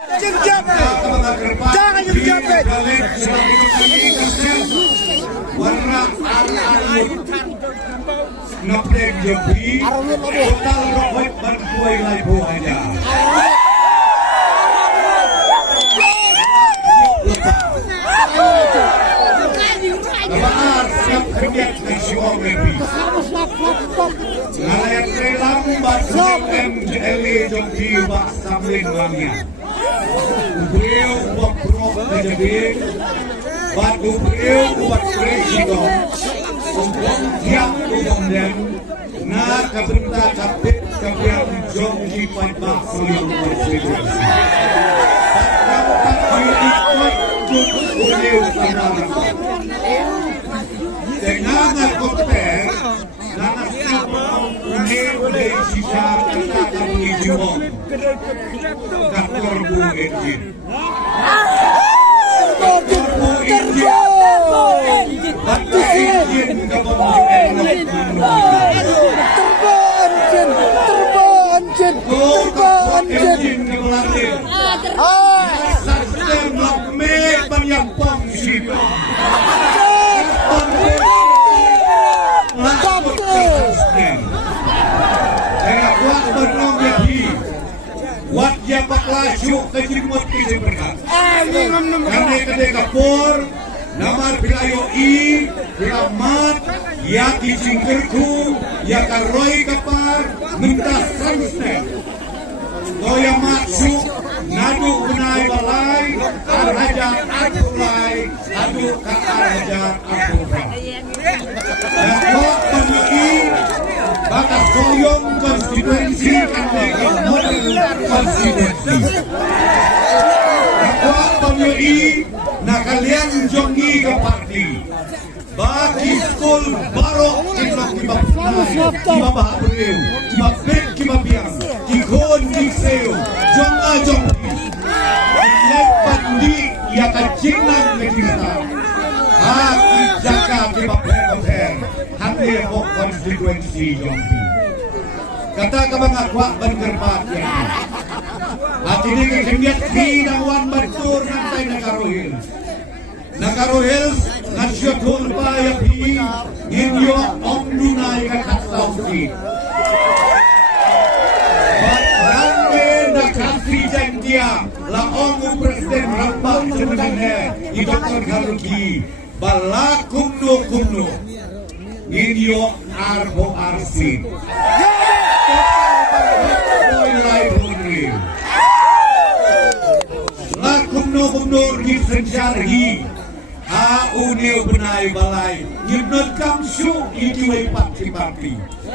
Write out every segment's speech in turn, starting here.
Jangan dijempet. Warna alut ngeplek jebi total rohit berkuai laibu aja. Lebar siap kerjat nasional lebih. Nalayan kelam batu MJLE jebi bak samling langnya. Beliau buat prok kejebi. Batu beliau buat presiden untuk tiap kemudian na kebentar kapit kebiang jom di pada beliau presiden. Dapat diikut cukup beliau tangan. Dengan koper, dengan siapa beliau dari sisa kita akan mengizinkan kantor Bungin. Wajah laju kejimut kita berkat. Karena ketika por namar bilayo I bilamat ya kijingkerku ya karoi kapar minta sansten. Toya masuk nadu benai balai arhajar arpulai adu ka arhajar arpulai. Dan kok pemiki batas koyong konstituensi kaneka model konstituensi. Kok pemiki na kalian jongi ke parti. Bagi skol barok kibak bahak beliau, kibak bet kibak biang, kikon kikseo, jonga jongi. Lepat di ia kajinan kita. Hati jaka kibak per, hati kok konstituensi jongi. Kata kabang akwak bergerbat ya. Hati ini kekemiat bidangwan bertur nantai nakarohil. Nakarohil nasyakul payapi inyo omnunay kakasawsi. Batrande nakasi jantia laong Presiden Rambang sebenarnya di Dr. Haruki balakumno inyo arbo arsin. Lakumno gisenjarhi Auneu benai balai nyebut kamsu ikiwai parti.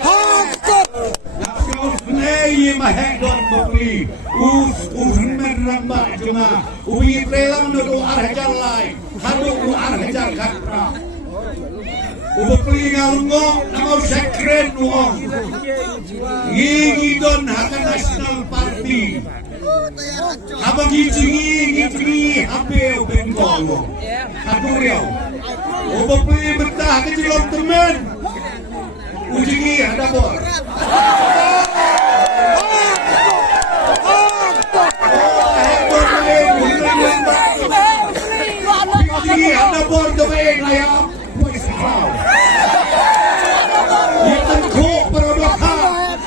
Hakut nakau senai mahedon beli usmen rambak cuma uwi prelang nudu arhajar lai haduk arhajar kapra ubeli ngalungo namau sekren uong ngidon haka nasional parti abang ngicing habeu bengkolo Aduriau, ubeli betah kecilom temen, ujingi ada bor. Ujingi ada bor domain layak, puisi kau. Yang kau produkan,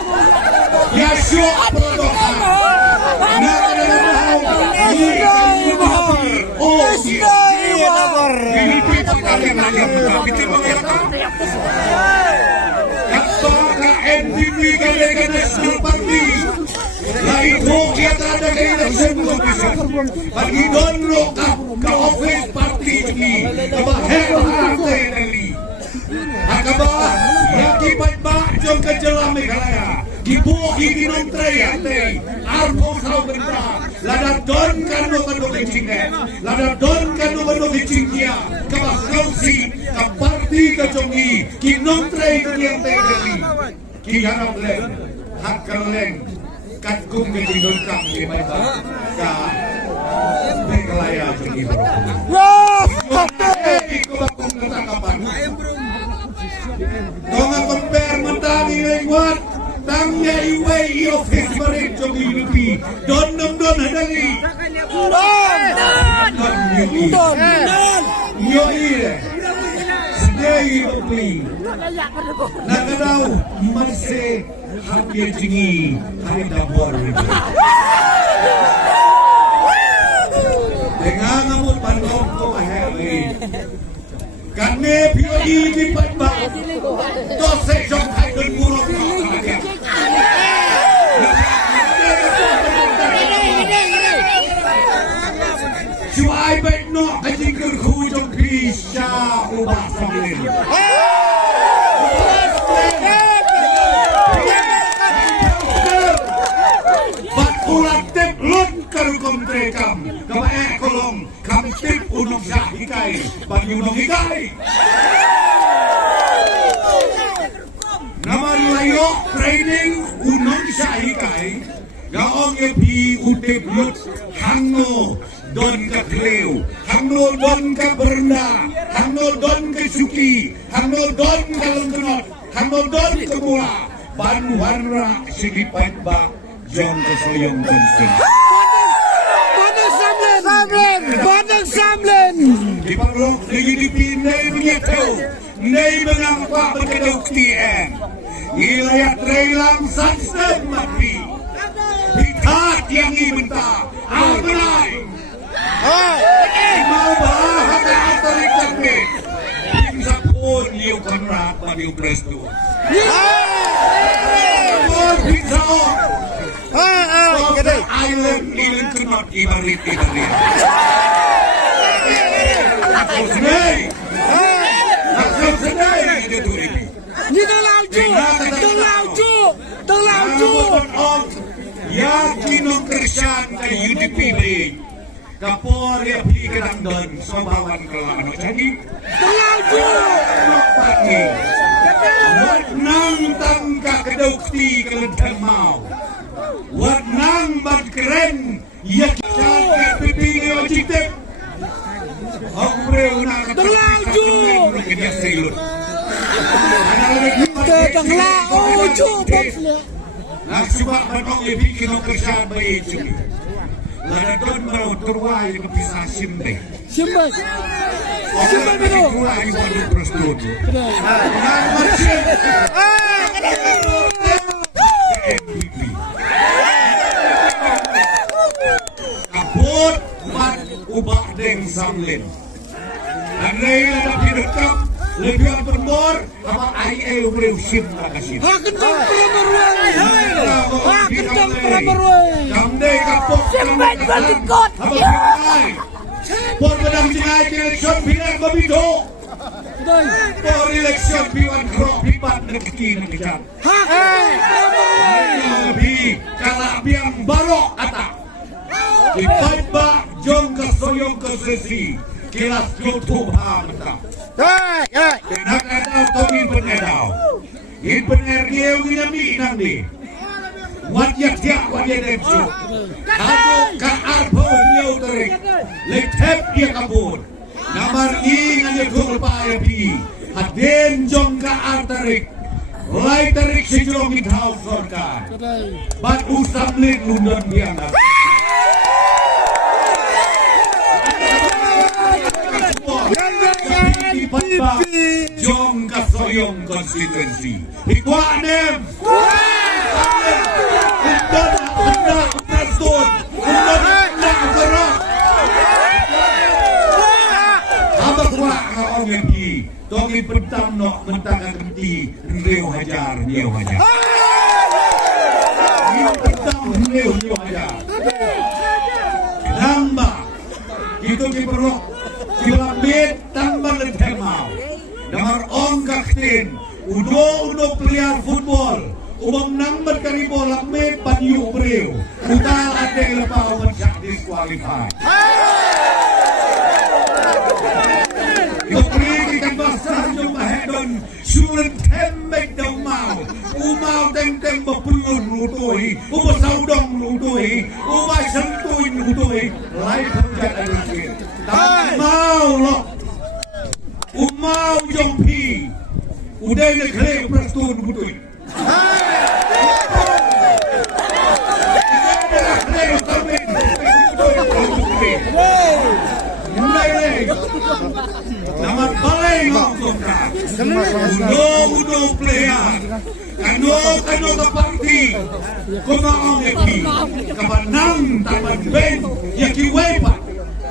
ya syok produkan. Nak ada mahal, ini mahal. Oh, ini kita kalian aja kita mengerti. Apakah NDP kalian nasional parti? Lain kita ada kaitan semua bisa. Bagi donro ke office parti ini, kebahar partai ini. Akabah yang kibat bak jom kejelam Meghalaya. Dibuat di nontraya teh, arbo kau benda, lada don kanu kencingnya, lada don kanu kencingnya, kebah kausi, ke parti kejongi, ki nontraya yang teh deli, ki harap leng, hak keleng, katkum ketinggal kap di bawah, ka Meghalaya jongi berokok. Ikut ketangkapan. Dongan komper mentangi lewat. Tangnya iwe office mereka jogi lebih don ada Dali. Don. Yo ile. Sedai beli. Nakadaw marse hati tinggi hari dapur. Dengan ngamut pandom ko mahali. Kami POI di Patba. Dose jong hai dan buruk. Cuai baik no kaji kerku jong pisha ubah sambil. Ulat tip lun kerukum trekam kebae kolong kam tip unong sahikai bagi unong hikai naman layo training unong sahikai gaong epi utip lut hango don ka kreu hango don ka berna hango don ka suki hango don ka lengkenot hango don ka mula ban warna sigipat ba Jong kesoyong Johnson. Bandang Samlen. Di parok lagi dipindah menyetu, nei mengapa berkedok TN. Wilayah Trailang Sansem mati. Pitat yang ibenta, albenai. Mau bahasa antarik terpit. Bisa pun liu konrak pada presto. Bisa. Island ilang kenot ibarit. Nakal senay. Ito tuloy. Ni Dalauju. Yakin ng Krisyan kay UDP kapor ya pikiran doon sa bawan kalano. Jadi Dalauju. Pati. Wat nang tangka kadukti kalentang mau. Wat nang magkeren yakin pipili o jitip. Ang breo na Dalauju. Kanya silot. Dalauju. Nagsuba manong ibikin ng Krisyan ba ito? Laradon mo turway ng pisa simbe. Simba Ano? Turway mo ng prostudo. Nagmatsin. MVP. Kapot mat ubah deng samlin. Andai ada pinukap lebih bermor apa ai usim na kasin. Hakendang Pramarway. Kamdai kapok Simbat balikot. Por menang singai eleksyon bilang mabito. Por eleksyon biwan krok bipat negeri negejat. Nabi kalabiang barok kata. Ipat ba jong kasoyong kasesi kilas YouTube hamta. Nak ada tomin penedau. In penergiau ginami nandi. Wat yak wat yedepsu. Ako ka arpo niyo tarik. Letep dia kabur. Namar ingan ya kurpa api. Haden jong ka artarik. Lai tarik si jong ithau sorka. Bat usam lit lundon biang. Jong kasoyong konstituensi. Ikuanem. Hendak prestun. Hendak gerak. Abang kuat kau ngerti. Tomi pentam nok mentang ngerti. Reu hajar, reu hajar. Reu pentam, reu hajar. Nambah. Itu perlu kilabit tambah lebih mau. Damar ong kaktin. Udo player football. Umang number karibo lakmit panyu breu. Utal ate lepaw mensak disqualified. Yung prigikan basah yung mahedon. Sulit tembek daw mau. Umaw teng-teng bapulun lutoy. Umasaudong lutoy. Umasantoy lutoy. Life ang jalan lutoy. Tapi mau lo. Umaw yung pi. Uday nagkaya prestun lutoy. Mulai naman balay ngong ka. Uno player. Kano ka party. Kumaong epi. Kabanang taman ben. Yakiway pa.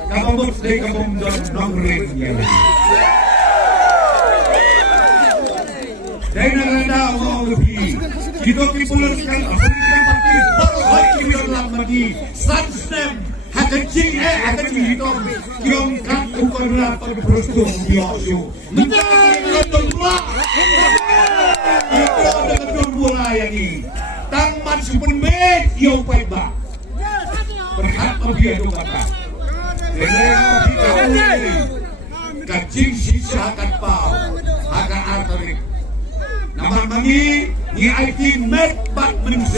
Kabamot day kabamdon ng rin yan. Dahil naganda ang mga epi. Dito kipulan kan African party. Baru ay kimiyon lang magi. Sansem. Hakaching hakaching ito yung kakukon na pagprosto Diyoso. Nagkakatulma! Ito ang nagkatulmula yan eh. Tangman supunme, yung pa iba. Berhat mabiyado kata. Kaching sisa hakat pa. Haka artarik. Naman mangi, ni IT met bat mense.